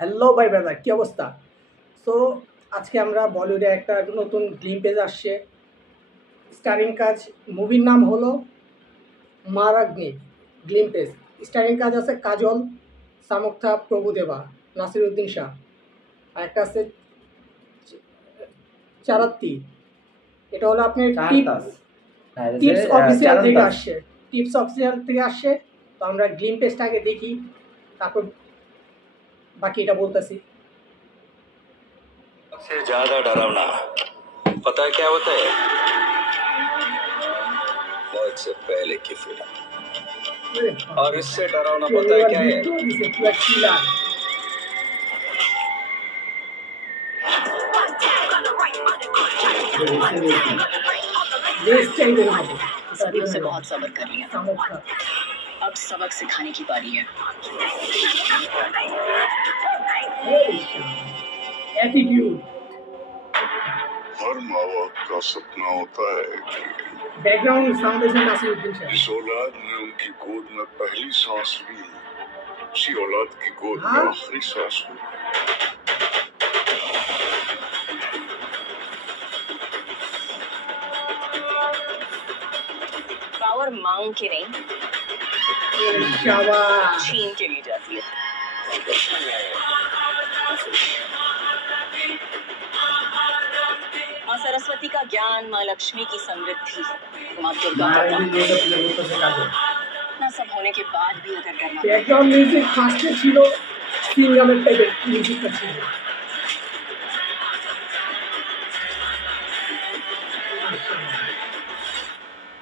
Hello ভাই brother, কী অবস্থা? So আজকে আমরা বলিউডে একটা নতুন গ্লিম্পেজ আসছে, স্টারিং কাজ। মুভির নাম হলো মারাগ্নি গ্লিম্পেজ। স্টারিং কাজ আছে কাজল, সামর্থা, প্রভুদেবা, নাসিরুদ্দিন শাহ, আর একটা আছে চারাত্তি। এটা হলো আপনার টিপস অফিসিয়াল থেকে আসছে, টিপস অফিসিয়াল থেকে আসছে। তো আমরা গ্লিম্পেজটা আগে দেখি, তারপর बाकी এটা বলতেছি। सबसे ज्यादा डरावना पता है क्या होता है? मौत से पहले की फिल्म। और इससे डरावना पता है क्या है? सदियों से बहुत सब्र कर लिया, अब सबक सिखाने की बारी है। एटीट्यूड। हर माँ बाप का सपना होता है background sound is Nasiruddin Shah. जिस औलाद ने उनकी गोद में पहली सांस ली, उसी औलाद की गोद में आखिरी सांस ली। पावर मांग के नहीं, शाबाश, छीन के ली जाती है। माँ सरस्वती का ज्ञान, माँ लक्ष्मी की समृद्धि, माँ दुर्गा का इतना सब होने के बाद भी अगर करना बैकग्राउंड म्यूजिक फास्टे ছিল, সিঙ্গামের টাইপের মিউজিকটা ছিল।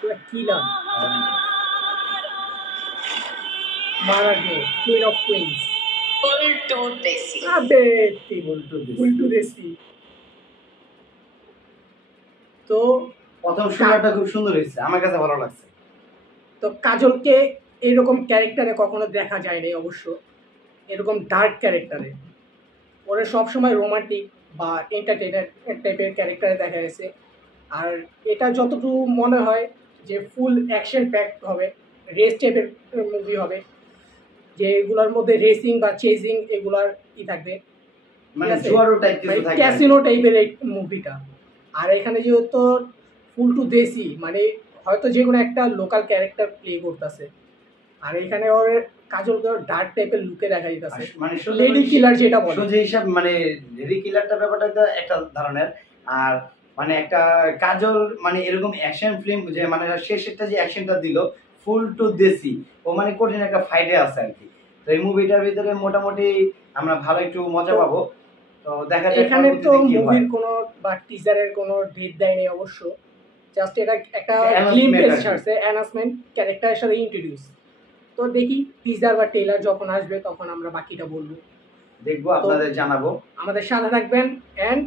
পুরো কিলার মারাগ্নি, কুইন অফ কুইন্স। उल्टू देसी। আবে উল্টু দেশি। তো প্রথম সময়টা খুব সুন্দর হয়েছে, আমার কাছে ভালো লাগছে। তো কাজলকে এরকম ক্যারেক্টারে কখনো দেখা যায়নি, অবশ্য এরকম ডার্ক ক্যারেক্টারে। ওরা সবসময় রোমান্টিক বা এন্টারটেইনার টাইপের ক্যারেক্টারে দেখা গেছে। আর এটা যতটুকু মনে হয় যে ফুল অ্যাকশন প্যাক হবে, রেস টাইপের মুভি হবে, যে এগুলোর মধ্যে রেসিং বা চেজিং এগুলার থাকবে, মানে জুয়ারো টাইপ কিছু থাকবে, ক্যাসিনো টাইপের এই মুভিটা। আর এখানে যেহেতু ফুল টু দেশি, মানে হয়তো যে কোনো একটা লোকাল ক্যারেক্টার প্লে করতেছে। আর এখানে ওর কাজলকে ডার্ক টাইপের লুকে দেখা যাইতেছে, মানে লেডি কিলার যেটা বলে। যে হিসাব মানে লেডি কিলারটা ব্যাপারটা তো একটা ধরনের, আর মানে একটা কাজল মানে এরকম অ্যাকশন ফিল্ম যে মানে শেষেরটা যে অ্যাকশনটা দিল ফুল টু দেশি, ও মানে কঠিন একটা ফাইটে আছে আর কি। তো এই মুভিটার ভিতরে মোটামুটি আমরা ভালো একটু মজা পাবো। তো দেখা যাক এখানে তো মুভির কোনো বা টিজারের কোনো ডেট দেয়নি অবশ্য, জাস্ট এটা একটা গ্লিম্পস ছাড়ছে, অ্যানাউন্সমেন্ট, ক্যারেক্টারের সাথে ইন্ট্রোডিউস। তো দেখি টিজার বা ট্রেলার যখন আসবে তখন আমরা বাকিটা বলবো, দেখবো, আপনাদের জানাবো। আমাদের সাথে থাকবেন এন্ড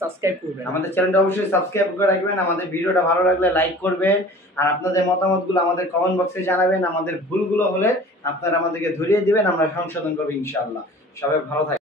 সাবস্ক্রাইব করবেন, আমাদের চ্যানেলটা অবশ্যই সাবস্ক্রাইব করে রাখবেন। আমাদের ভিডিওটা ভালো লাগলে লাইক করবেন, আর আপনাদের মতামতগুলো আমাদের কমেন্ট বক্সে জানাবেন। আমাদের ভুলগুলো হলে আপনারা আমাদেরকে ধরিয়ে দিবেন, আমরা সংশোধন করবো ইনশাআল্লাহ। সবাই ভালো থাকবেন।